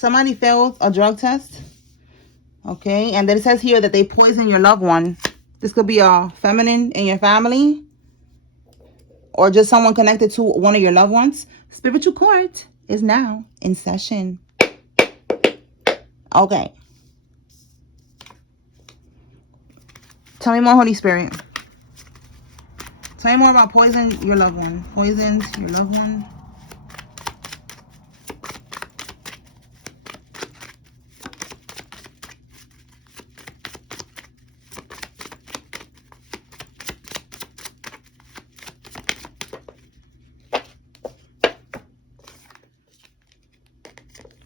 Somebody failed a drug test. Okay. And then it says here that they poison your loved one. This could be a feminine in your family, or just someone connected to one of your loved ones. Spiritual court is now in session. Okay. Tell me more, Holy Spirit. Tell me more about poison your loved one. Poisoned your loved one.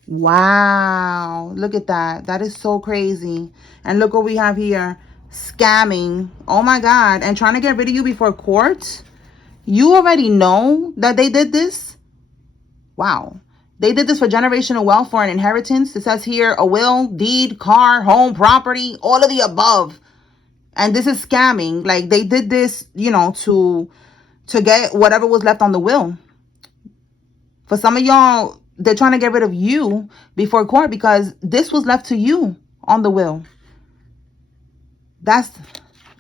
Wow. Look at that. That is so crazy. And look what we have here. Scamming. Oh my God. And trying to get rid of you before court. You already know that they did this. Wow. They did this for generational wealth, for an inheritance. It says here a will, deed, car, home, property, all of the above. And this is scamming. Like they did this, you know, to get whatever was left on the will. For some of y'all, they're trying to get rid of you before court because this was left to you on the will. That's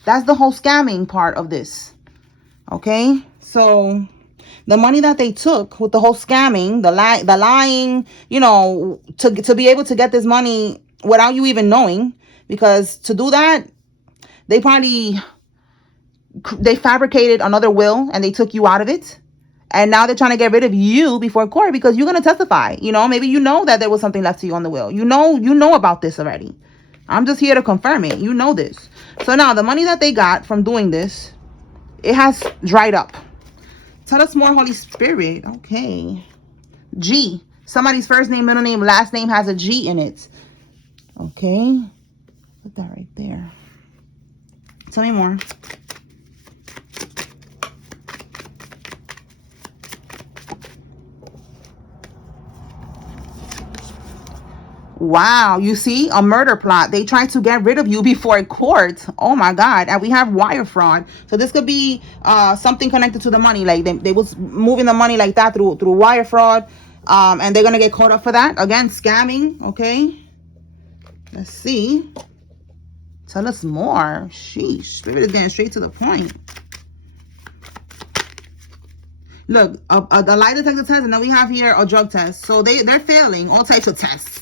the whole scamming part of this. Okay? So the money that they took with the whole scamming, the lying, you know, to be able to get this money without you even knowing, because to do that, they fabricated another will and they took you out of it. And now they're trying to get rid of you before court because you're going to testify. You know, maybe you know that there was something left to you on the will. You know about this already. I'm just here to confirm it. You know this. So now the money that they got from doing this, it has dried up. Tell us more, Holy Spirit. Okay. G. Somebody's first name, middle name, last name has a G in it. Okay. Put that right there. Tell me more. Wow, you see, a murder plot. They tried to get rid of you before court. Oh my God. And we have wire fraud. So this could be something connected to the money. Like they was moving the money like that through wire fraud. And they're going to get caught up for that. Again, scamming. Okay. Let's see. Tell us more. Sheesh. Spirit is getting straight to the point. Look, a lie detector test. And then we have here a drug test. So they're failing all types of tests.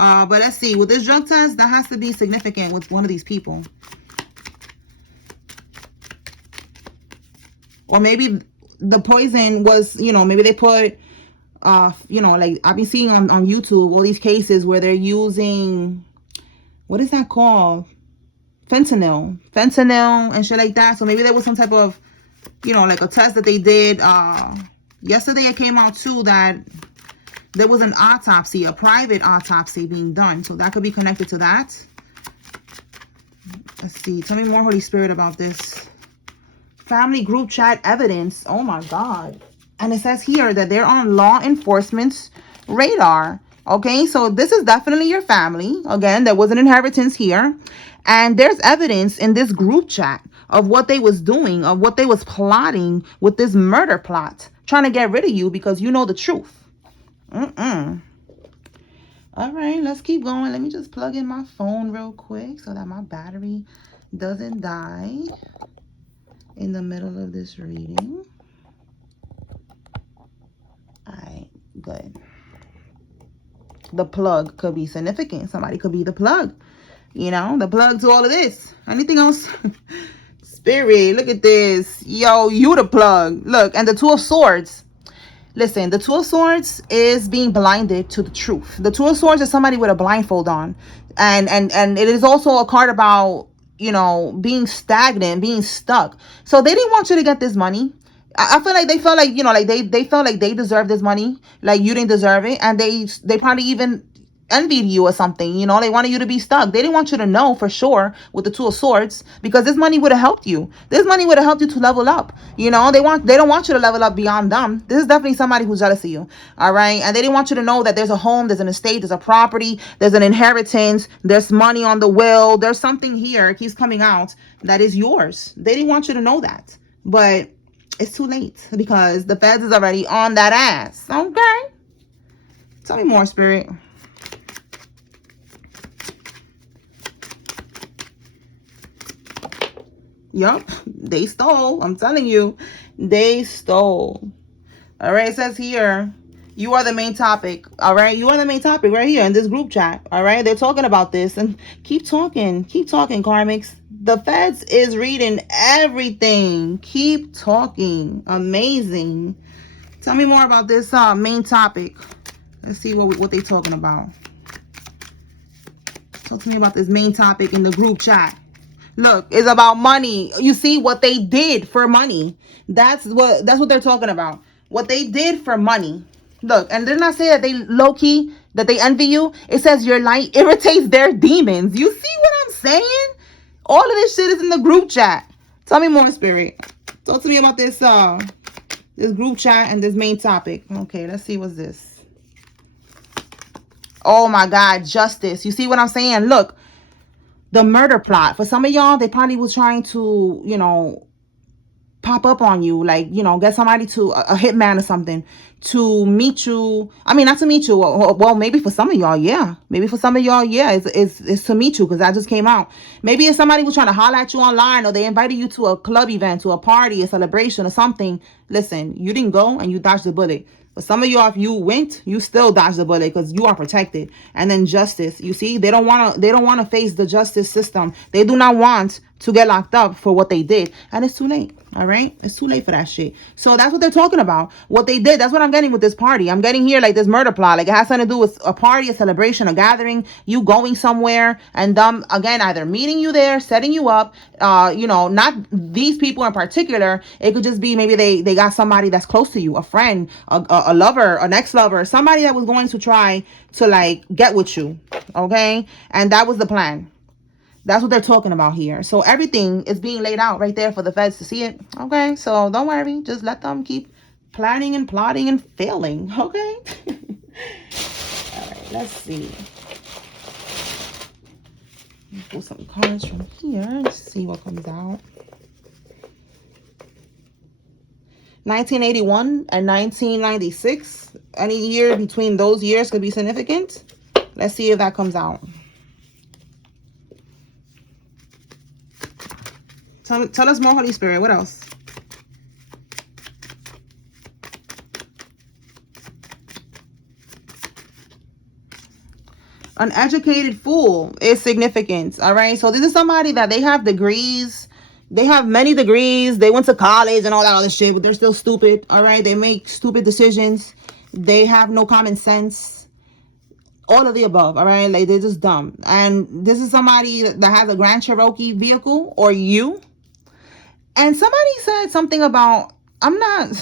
But let's see. With this drug test, that has to be significant with one of these people. Or maybe the poison was, you know, maybe they put, you know, like I've been seeing on YouTube all these cases where they're using, what is that called? Fentanyl and shit like that. So maybe there was some type of, you know, like a test that they did. Yesterday it came out too that there was an autopsy, a private autopsy being done. So that could be connected to that. Let's see. Tell me more, Holy Spirit, about this. Family group chat evidence. Oh, my God. And it says here that they're on law enforcement's radar. Okay, so this is definitely your family. Again, there was an inheritance here. And there's evidence in this group chat of what they was doing, of what they was plotting with this murder plot. Trying to get rid of you because you know the truth. All right, let's keep going. Let me just plug in my phone real quick so that my battery doesn't die in the middle of this reading. All right, good. The plug could be significant. Somebody could be the plug. You know, the plug to all of this. Anything else? Spirit, look at this. Yo, you the plug. Look, and the Two of Swords. Listen, the Two of Swords is being blinded to the truth. The Two of Swords is somebody with a blindfold on. And it is also a card about, you know, being stagnant, being stuck. So they didn't want you to get this money. I feel like they felt like, you know, like they felt like they deserved this money. Like you didn't deserve it. And they probably even envied you or something. You know, they wanted you to be stuck. They didn't want you to know for sure with the Two of Swords, because this money would have helped you. This money would have helped you to level up. You know, they don't want you to level up beyond them. This is definitely somebody who's jealous of you. All right. And they didn't want you to know that there's a home, there's an estate, there's a property, there's an inheritance, there's money on the will. There's something here. It keeps coming out that is yours. They didn't want you to know that. But it's too late because the feds is already on that ass. Okay. Tell me more, Spirit. Yup, they stole. I'm telling you, they stole. All right, it says here, you are the main topic. All right, you are the main topic right here in this group chat. All right, they're talking about this, and keep talking, karmics. The feds is reading everything. Keep talking. Amazing. Tell me more about this main topic. Let's see what they talking about. Talk to me about this main topic in the group chat. Look, it's about money. You see what they did for money. That's what they're talking about. What they did for money. Look, and didn't I say that they low key, that they envy you? It says your light irritates their demons. You see what I'm saying? All of this shit is in the group chat. Tell me more, Spirit. Talk to me about this this group chat and this main topic. Okay, let's see what's this. Oh my God, justice. You see what I'm saying? Look, the murder plot. For some of y'all, they probably was trying to, you know, pop up on you, like, you know, get somebody to a hitman or something to meet you. I mean, not to meet you. Well, maybe for some of y'all, yeah. Maybe for some of y'all, yeah, it's to meet you, because that just came out. Maybe if somebody was trying to holler at you online, or they invited you to a club event, to a party, a celebration or something. Listen, you didn't go and you dodged the bullet. But some of y'all, if you went, you still dodged the bullet because you are protected. And then justice, you see, they don't want to face the justice system. They do not want to get locked up for what they did. And it's too late. All right, it's too late for that shit. So that's what they're talking about. What they did. That's what I'm getting with this party. I'm getting here like this murder plot. Like it has something to do with a party, a celebration, a gathering. You going somewhere, and them again either meeting you there, setting you up. You know, not these people in particular. It could just be maybe they got somebody that's close to you, a friend, a lover, an ex-lover, somebody that was going to try to like get with you. Okay, and that was the plan. That's what they're talking about here. So everything is being laid out right there for the feds to see it. Okay, so don't worry. Just let them keep planning and plotting and failing. Okay. All right, let's see. Pull some cards from here. Let's see what comes out. 1981 and 1996. Any year between those years could be significant. Let's see if that comes out. Tell us more, Holy Spirit. What else? An educated fool is significant. All right. So this is somebody that they have degrees. They have many degrees. They went to college and all that other shit, but they're still stupid. All right. They make stupid decisions. They have no common sense. All of the above. All right. Like they're just dumb. And this is somebody that has a Grand Cherokee vehicle, or you. And somebody said something about, I'm not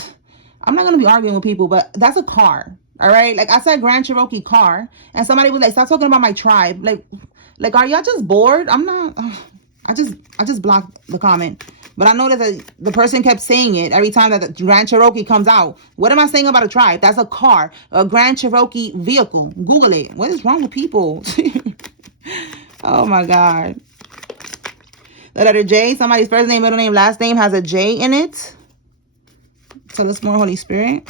going to be arguing with people, but that's a car. All right. Like I said, Grand Cherokee car. And somebody was like, stop talking about my tribe. Like, are y'all just bored? I'm not. I just blocked the comment. But I noticed that the person kept saying it every time that the Grand Cherokee comes out. What am I saying about a tribe? That's a car, a Grand Cherokee vehicle. Google it. What is wrong with people? Oh my God. The letter J, somebody's first name, middle name, last name has a J in it. Tell us more, Holy Spirit.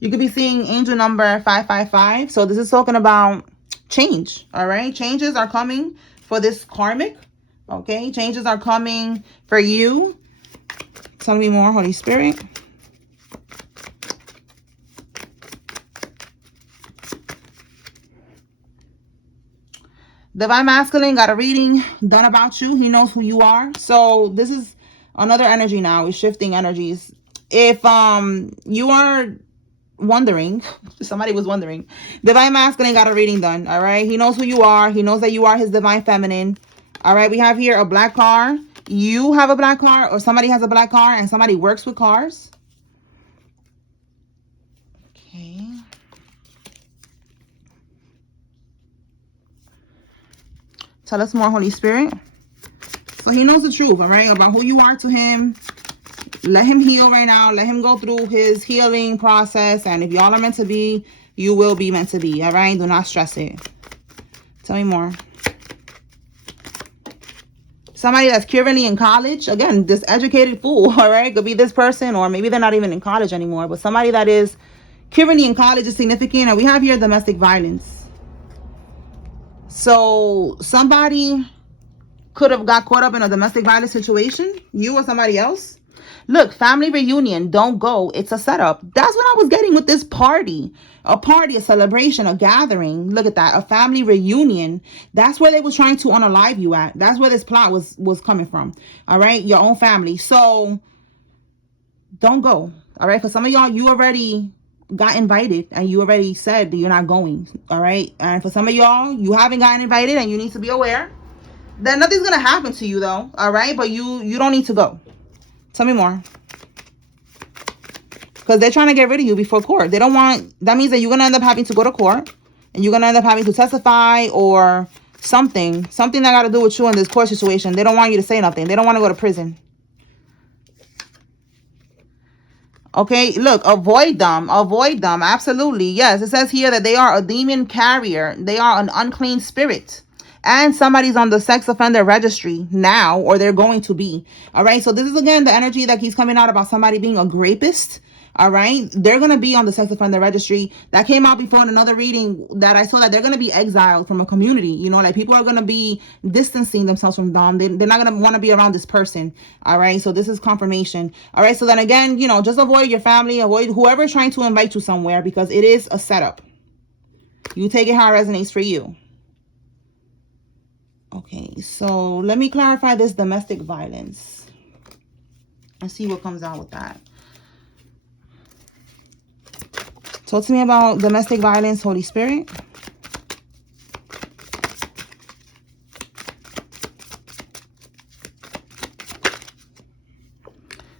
You could be seeing angel number 555. So this is talking about change. All right. Changes are coming for this karmic. Okay. Changes are coming for you. Tell me more, Holy Spirit. Divine Masculine got a reading done about you. He knows who you are. So this is another energy now. It's shifting energies. If you are wondering, somebody was wondering, Divine Masculine got a reading done. All right. He knows who you are. He knows that you are his Divine Feminine. All right. We have here a black car. You have a black car, or somebody has a black car, and somebody works with cars. Okay. Tell us more, Holy Spirit. So he knows the truth, all right, about who you are to him. Let him heal right now. Let him go through his healing process. And if y'all are meant to be, you will be meant to be, all right? Do not stress it. Tell me more. Somebody that's currently in college. Again, this educated fool, all right? Could be this person, or maybe they're not even in college anymore. But somebody that is currently in college is significant. And we have here domestic violence. So somebody could have got caught up in a domestic violence situation, you or somebody else. Look, family reunion, don't go. It's a setup. That's what I was getting with this party. A party, a celebration, a gathering. Look at that. A family reunion. That's where they was trying to unalive you at. That's where this plot was coming from. All right? Your own family. So don't go. All right? For some of y'all, you already got invited and you already said that you're not going. All right? And for some of y'all, you haven't gotten invited and you need to be aware that nothing's going to happen to you though. All right? But you don't need to go. Tell me more. Because they're trying to get rid of you before court. They don't want... That means that you're going to end up having to go to court. And you're going to end up having to testify or something. Something that got to do with you in this court situation. They don't want you to say nothing. They don't want to go to prison. Okay, look, avoid them. Avoid them. Absolutely. Yes, it says here that they are a demon carrier. They are an unclean spirit. And somebody's on the sex offender registry now, or they're going to be. All right, so this is, again, the energy that keeps coming out about somebody being a rapist. All right, they're going to be on the sex offender registry. That came out before in another reading that I saw, that they're going to be exiled from a community. You know, like people are going to be distancing themselves from them. They're not going to want to be around this person. All right, so this is confirmation. All right, so then again, you know, just avoid your family, avoid whoever is trying to invite you somewhere, because it is a setup. You take it how it resonates for you. Okay, so let me clarify this domestic violence and see what comes out with that. Talk to me about domestic violence, Holy Spirit.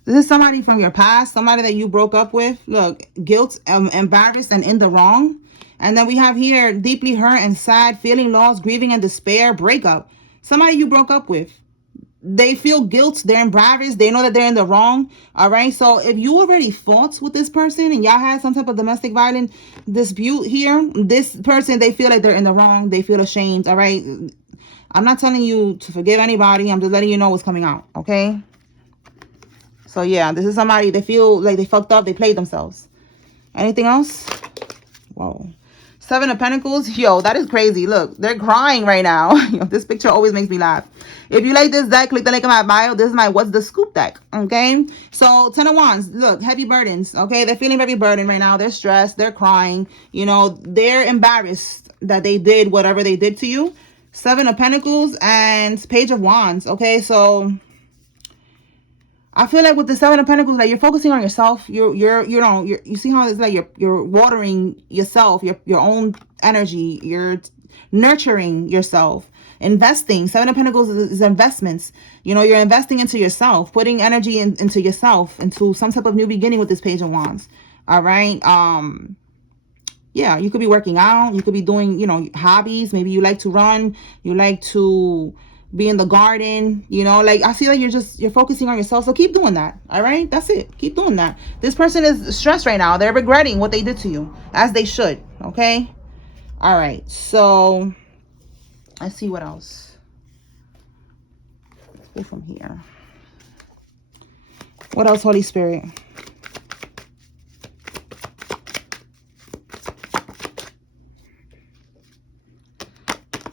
This is somebody from your past, somebody that you broke up with. Look, guilt, embarrassed, and in the wrong. And then we have here, deeply hurt and sad, feeling lost, grieving, and despair, breakup. Somebody you broke up with. They feel guilt. They're embarrassed. They know that they're in the wrong. All right. So if you already fought with this person and y'all had some type of domestic violence dispute here, this person, they feel like they're in the wrong. They feel ashamed. All right. I'm not telling you to forgive anybody. I'm just letting you know what's coming out. Okay. So yeah, this is somebody, they feel like they fucked up. They played themselves. Anything else? Whoa. 7 of Pentacles. Yo, that is crazy. Look, they're crying right now. Yo, this picture always makes me laugh. If you like this deck, click the link in my bio. This is my What's the Scoop deck. Okay. So 10 of Wands. Look, heavy burdens. Okay. They're feeling very burdened right now. They're stressed. They're crying. You know, they're embarrassed that they did whatever they did to you. 7 of Pentacles and Page of Wands. Okay. So I feel like with the 7 of Pentacles, like you're focusing on yourself. You see how it's like you're watering yourself, your own energy. You're nurturing yourself, investing. 7 of Pentacles is investments. You know, you're investing into yourself, putting energy into yourself, into some type of new beginning with this Page of Wands. All right. Yeah, you could be working out. You could be doing, you know, hobbies. Maybe you like to run. You like to be in the garden, you know, like I feel like you're focusing on yourself. So keep doing that. All right. That's it. Keep doing that. This person is stressed right now. They're regretting what they did to you, as they should. Okay. All right. So let's see what else. Let's go from here. What else, Holy Spirit?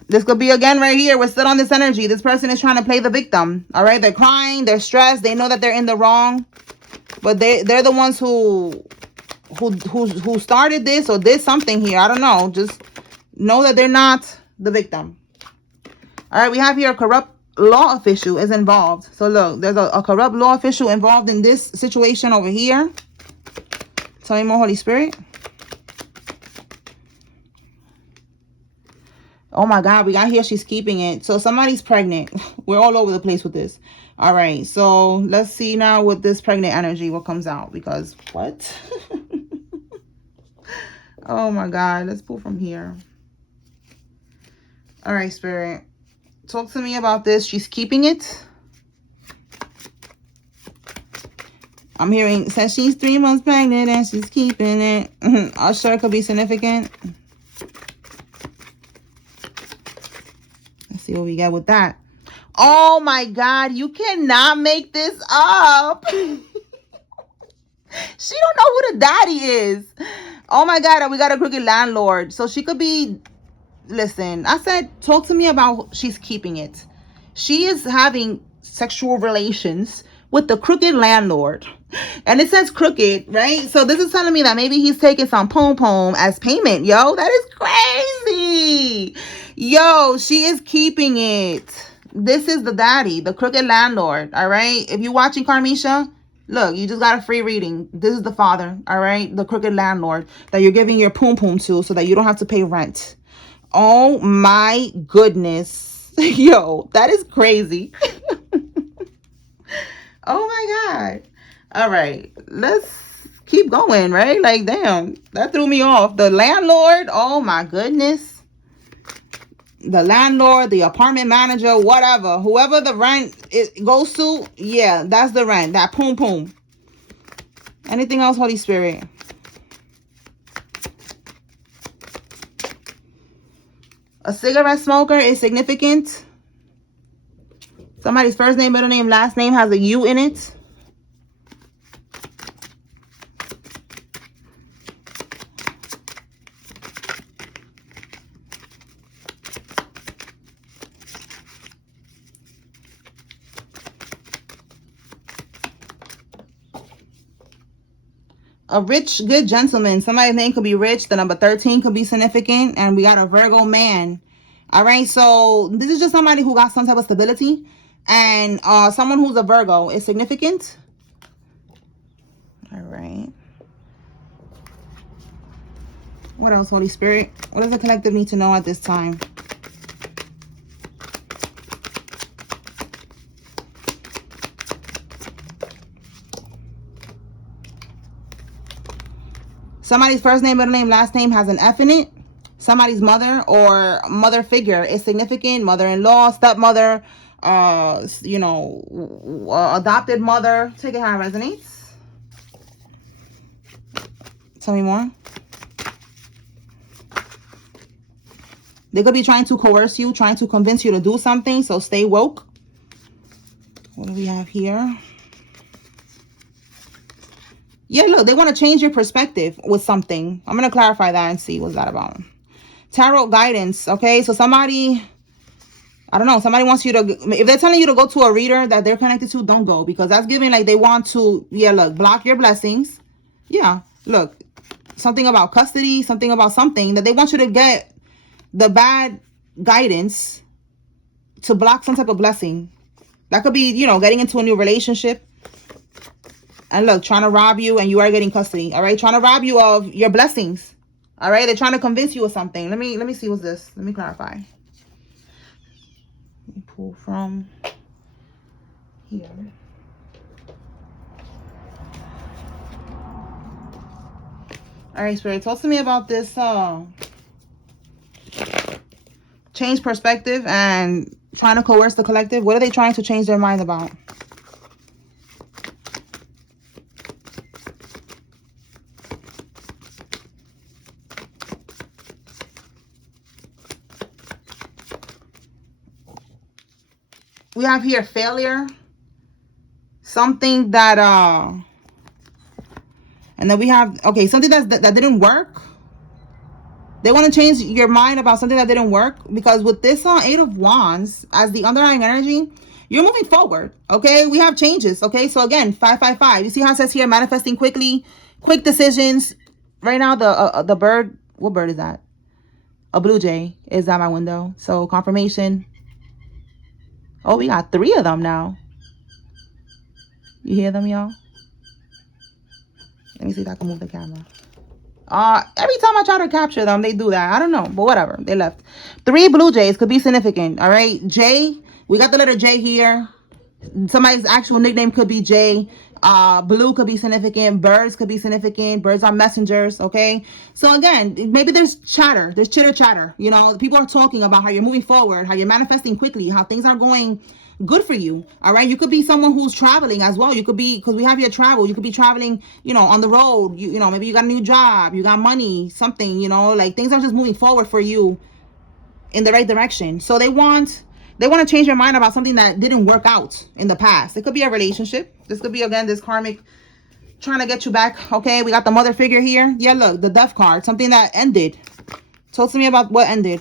This could be, again, right here. We're still on this energy. This person is trying to play the victim. All right. They're crying. They're stressed. They know that they're in the wrong. But they're the ones who started this or did something here. I don't know. Just know that they're not the victim. All right. We have here a corrupt law official is involved. So look, there's a corrupt law official involved in this situation over here. Tell me more, Holy Spirit. Oh my God, we got here, she's keeping it. So somebody's pregnant. We're all over the place with this. All right, so let's see now with this pregnant energy, what comes out. Because what? Oh my God, let's pull from here. All right, Spirit. Talk to me about this. She's keeping it. I'm hearing, says she's 3 months pregnant and she's keeping it. I'm sure it could be significant. See what we get with that. Oh my God, you cannot make this up. She don't know who the daddy is. Oh my God, we got a crooked landlord. So she could be, listen, I said, talk to me about she's keeping it. She is having sexual relations with the crooked landlord. And it says crooked, right? So this is telling me that maybe he's taking some pom-pom as payment. Yo, that is crazy. Yo, she is keeping it. This is the daddy, the crooked landlord, all right? If you're watching Carmisha, look, you just got a free reading. This is the father, all right? The crooked landlord that you're giving your pom-pom to so that you don't have to pay rent. Oh my goodness. Yo, that is crazy. Oh my God. All right, let's keep going, right? Like, damn, that threw me off. The landlord, oh my goodness. The landlord, the apartment manager, whatever. Whoever the rent it goes to, yeah, that's the rent. That poom poom. Anything else, Holy Spirit? A cigarette smoker is significant. Somebody's first name, middle name, last name has a U in it. A rich, good gentleman. Somebody's name could be rich. The number 13 could be significant. And we got a Virgo man. All right. So this is just somebody who got some type of stability. And someone who's a Virgo is significant. All right. What else, Holy Spirit? What does the collective need to know at this time? Somebody's first name, middle name, last name has an F in it. Somebody's mother or mother figure is significant. Mother-in-law, stepmother, you know, adopted mother. Take it how it resonates. Tell me more. They could be trying to coerce you, trying to convince you to do something. So stay woke. What do we have here? Yeah, look, they want to change your perspective with something. I'm going to clarify that and see what's that about. Tarot guidance, okay? So somebody, I don't know, somebody wants you to, if they're telling you to go to a reader that they're connected to, don't go. Because that's giving like they want to, yeah, look, block your blessings. Yeah, look, something about custody, something about something that they want you to get the bad guidance to block some type of blessing. That could be, you know, getting into a new relationship. And look, trying to rob you and you are getting custody. All right. Trying to rob you of your blessings. All right. They're trying to convince you of something. Let me see what's this. Let me clarify. Let me pull from here. All right, Spirit. Talk to me about this change perspective and trying to coerce the collective. What are they trying to change their mind about? We have here failure, something that and then we have, okay, something that didn't work. They want to change your mind about something that didn't work, because with this 8 of Wands as the underlying energy, you're moving forward. Okay, we have changes. Okay, so again, 555. You see how it says here, manifesting quickly, quick decisions. Right now, the bird, what bird is that? A blue jay is at my window. So confirmation. Oh, we got 3 of them now. You hear them, y'all? Let me see if I can move the camera. Every time I try to capture them, they do that. I don't know, but whatever. They left. 3 blue jays could be significant. All right, J. We got the letter J here. Somebody's actual nickname could be J. Blue could be significant. Birds could be significant. Birds are messengers. Okay. So again, maybe there's chatter. There's chitter chatter. You know, people are talking about how you're moving forward, how you're manifesting quickly, how things are going good for you. All right. You could be someone who's traveling as well. You could be, because we have here travel. You could be traveling, you know, on the road. You know, maybe you got a new job. You got money, something, you know, like things are just moving forward for you in the right direction. So they want to change your mind about something that didn't work out in the past. It could be a relationship. This could be, again, this karmic trying to get you back. Okay, we got the mother figure here. Yeah, look, the death card. Something that ended. Talk to me about what ended.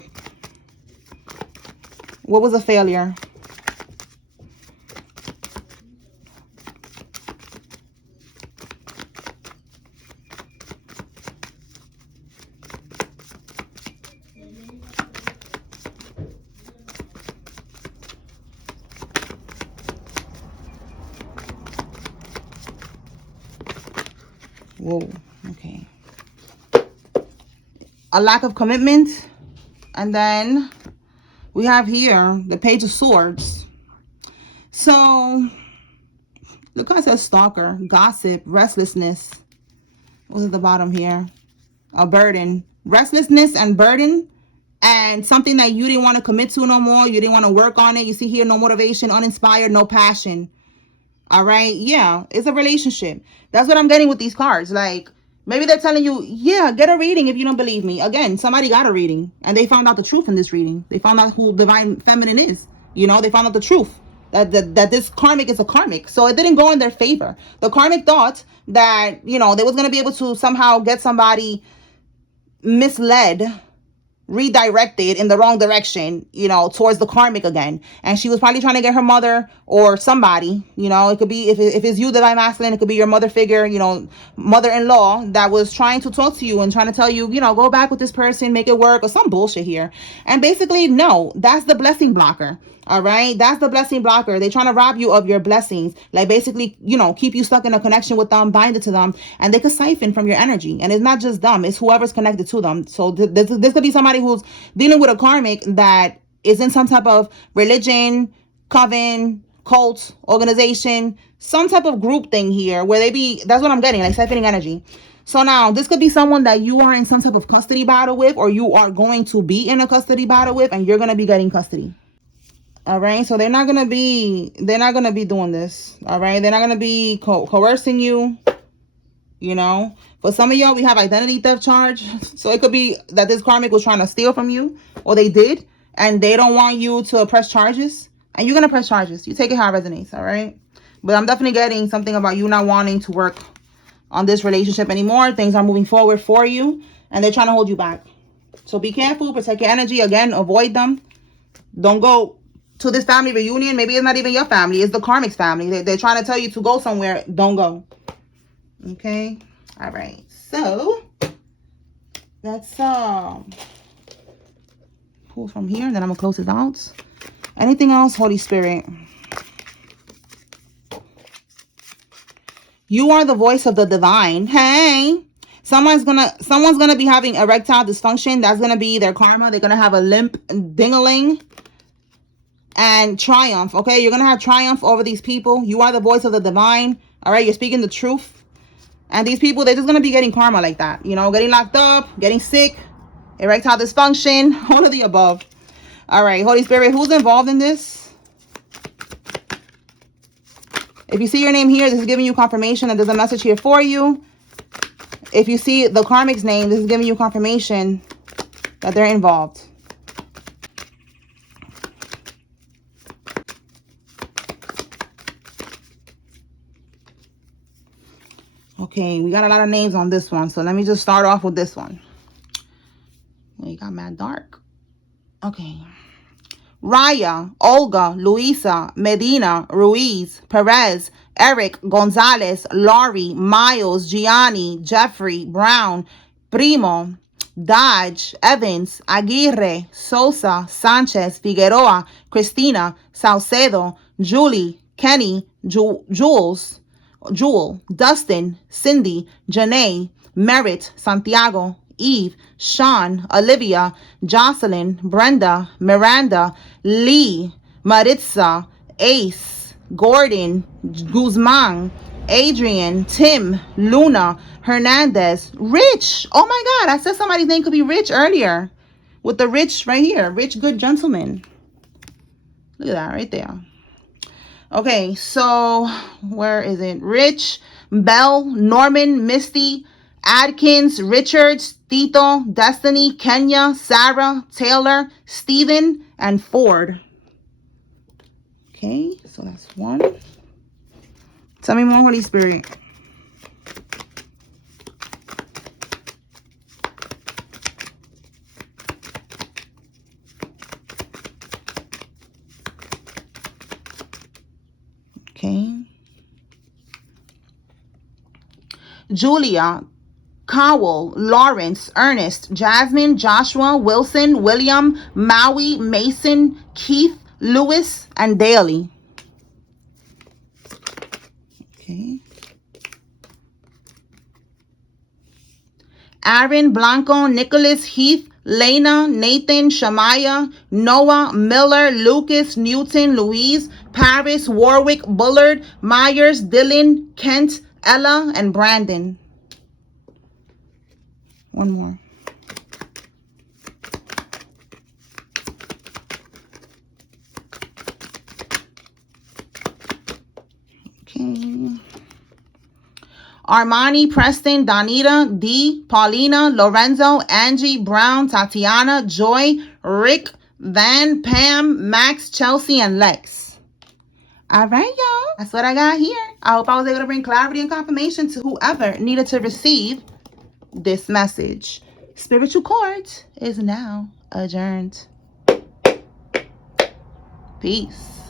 What was a failure? Whoa. Okay. A lack of commitment. And then we have here the Page of Swords. So look how it says stalker, gossip, restlessness. What's at the bottom here? A burden. Restlessness and burden. And something that you didn't want to commit to no more. You didn't want to work on it. You see here, no motivation, uninspired, no passion. All right. Yeah, it's a relationship. That's what I'm getting with these cards. Like, maybe they're telling you, yeah, get a reading if you don't believe me. Again, somebody got a reading and they found out the truth in this reading. They found out who Divine Feminine is. You know, they found out the truth that this karmic is a karmic. So it didn't go in their favor. The karmic thought that, you know, they was going to be able to somehow get somebody misled, redirected in the wrong direction, you know, towards the karmic again. And she was probably trying to get her mother or somebody, you know, it could be, if it's you, Divine Masculine, it could be your mother figure, you know, mother-in-law that was trying to talk to you and trying to tell you, you know, go back with this person, make it work, or some bullshit here. And basically, no, that's the blessing blocker. All right, that's the blessing blocker. They're trying to rob you of your blessings, like basically, you know, keep you stuck in a connection with them, bind it to them, and they could siphon from your energy. And it's not just them, it's whoever's connected to them. So this could be somebody who's dealing with a karmic that is in some type of religion, coven, cult, organization, some type of group thing here where they be, that's what I'm getting, like siphoning energy. So now this could be someone that you are in some type of custody battle with, or you are going to be in a custody battle with, and you're going to be getting custody. All right, so they're not gonna be doing this. All right, they're not gonna be coercing you. You know, for some of y'all, we have identity theft charge. So it could be that this karmic was trying to steal from you, or they did, and they don't want you to press charges, and you're gonna press charges. You take it how it resonates. All right, but I'm definitely getting something about you not wanting to work on this relationship anymore. Things are moving forward for you, and they're trying to hold you back. So be careful, protect your energy. Again, avoid them. Don't go to this family reunion. Maybe it's not even your family, it's the karmic's family. They're trying to tell you to go somewhere. Don't go. Okay. All right, so let's pull from here, and then I'm gonna close it out. Anything else, Holy Spirit? You are the voice of the divine. Hey, someone's gonna be having erectile dysfunction. That's gonna be their karma. They're gonna have a limp ding-a-ling. And triumph. Okay, you're gonna have triumph over these people. You are the voice of the divine. All right, you're speaking the truth. And these people, they're just gonna be getting karma like that. You know, getting locked up, getting sick, erectile dysfunction, all of the above. All right, Holy Spirit, who's involved in this? If you see your name here, this is giving you confirmation that there's a message here for you. If you see the karmic's name, this is giving you confirmation that they're involved. Okay, we got a lot of names on this one, so let me just start off with this one. You got mad dark. Okay. Raya, Olga, Luisa, Medina, Ruiz, Perez, Eric, Gonzalez, Laurie, Miles, Gianni, Jeffrey, Brown, Primo, Dodge, Evans, Aguirre, Sosa, Sanchez, Figueroa, Cristina, Salcedo, Julie, Kenny, Jules, Jewel, Dustin, Cindy, Janae, Merritt, Santiago, Eve, Sean, Olivia, Jocelyn, Brenda, Miranda, Lee, Maritza, Ace, Gordon, Guzman, Adrian, Tim, Luna, Hernandez, Rich. Oh my God, I said somebody's name could be Rich earlier. With the Rich right here. Rich, good gentleman. Look at that right there. Okay, so where is it? Rich, Bell, Norman, Misty, Adkins, Richards, Tito, Destiny, Kenya, Sarah, Taylor, Stephen, and Ford. Okay, so that's one. Tell me more, Holy Spirit. Okay. Julia, Cowell, Lawrence, Ernest, Jasmine, Joshua, Wilson, William, Maui, Mason, Keith, Lewis, and Daly. Okay. Aaron, Blanco, Nicholas, Heath, Lena, Nathan, Shamaya, Noah, Miller, Lucas, Newton, Louise, Paris, Warwick, Bullard, Myers, Dylan, Kent, Ella, and Brandon. One more. Okay. Armani, Preston, Donita, D, Paulina, Lorenzo, Angie, Brown, Tatiana, Joy, Rick, Van, Pam, Max, Chelsea, and Lex. All right, y'all. That's what I got here. I hope I was able to bring clarity and confirmation to whoever needed to receive this message. Spiritual Court is now adjourned. Peace.